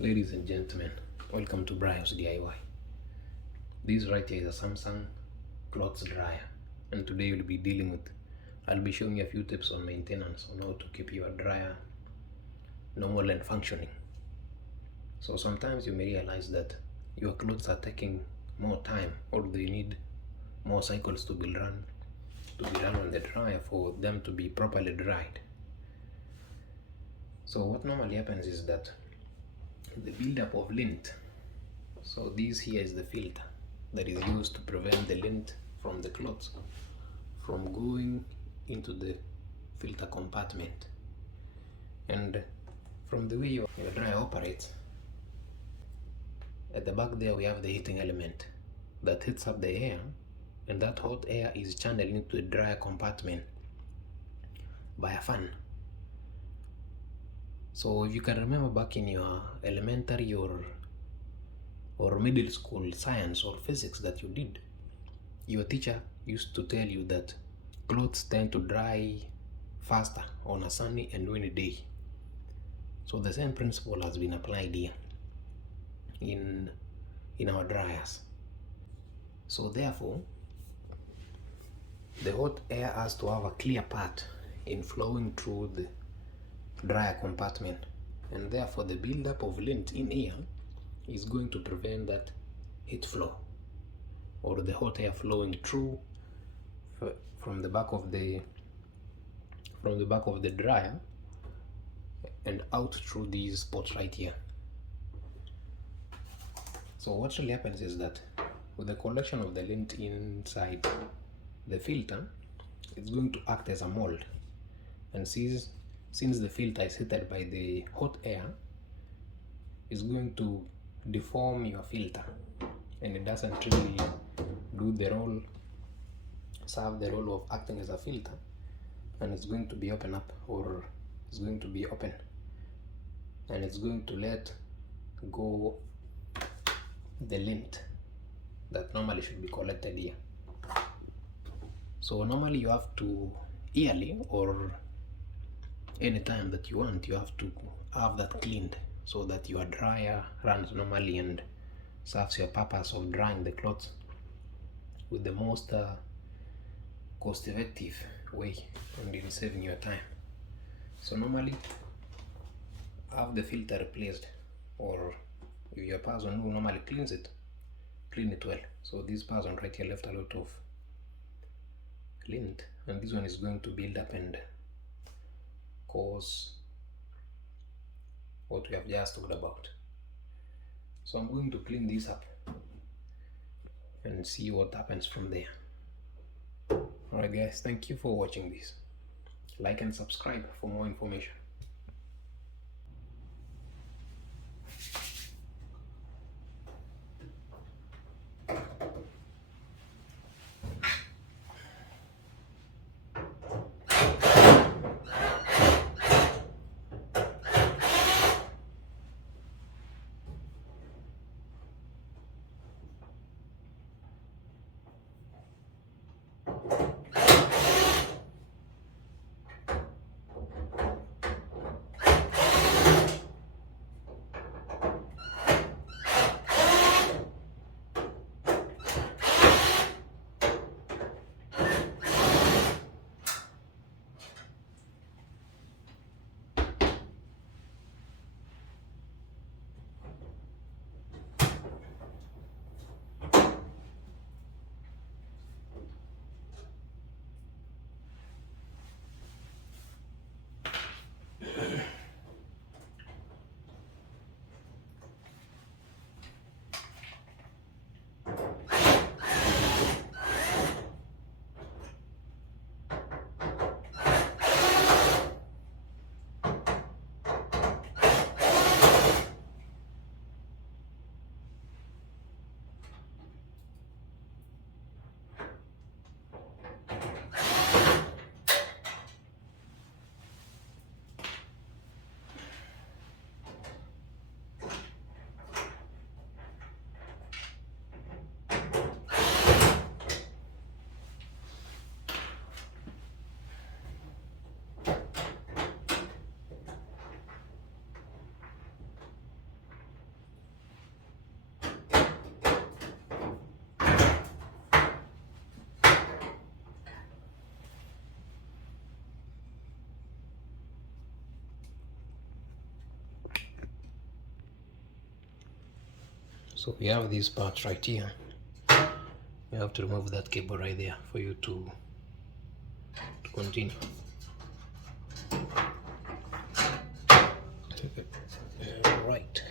Ladies and gentlemen, welcome to Brian's DIY. This right here is a Samsung clothes dryer, and today I'll be showing you a few tips on maintenance on how to keep your dryer normal and functioning. So sometimes you may realize that your clothes are taking more time or they need more cycles to be run on the dryer for them to be properly dried. So what normally happens is that the buildup of lint. So this here is the filter that is used to prevent the lint from the clothes from going into the filter compartment. And from the way your dryer operates, at the back there we have the heating element that heats up the air, and that hot air is channeled into the dryer compartment by a fan. So if you can remember back in your elementary or middle school science or physics that you did, your teacher used to tell you that clothes tend to dry faster on a sunny and windy day. So the same principle has been applied here in our dryers. So therefore, the hot air has to have a clear path in flowing through the dryer compartment, and therefore the buildup of lint in here is going to prevent that heat flow or the hot air flowing through from the back of the dryer and out through these spots right here. So what really happens is that with the collection of the lint inside the filter, it's going to act as a mold, and since the filter is heated by the hot air, it's going to deform your filter, and it doesn't really serve the role of acting as a filter, and it's going to be open, and it's going to let go the lint that normally should be collected here. So normally you have to yearly or anytime that you want, you have to have that cleaned so that your dryer runs normally and serves your purpose of drying the clothes with the most cost-effective way and in saving your time. So normally have the filter replaced, or if your person who normally cleans it, clean it well. So this person right here left a lot of lint, and this one is going to build up and cause what we have just talked about. So I'm going to clean this up and see what happens from there. Alright guys, thank you for watching this. Like and subscribe for more information. So we have these parts right here. You have to remove that cable right there for you to continue. Right.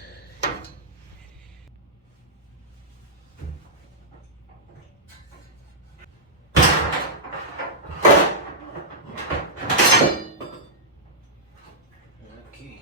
Okay.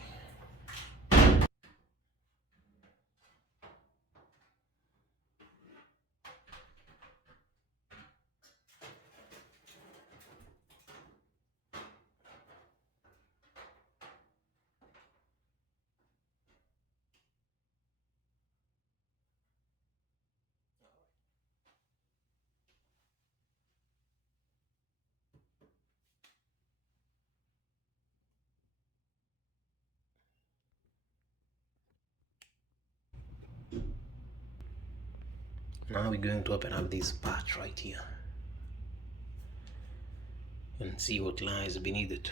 Now we're going to open up this part right here and see what lies beneath it.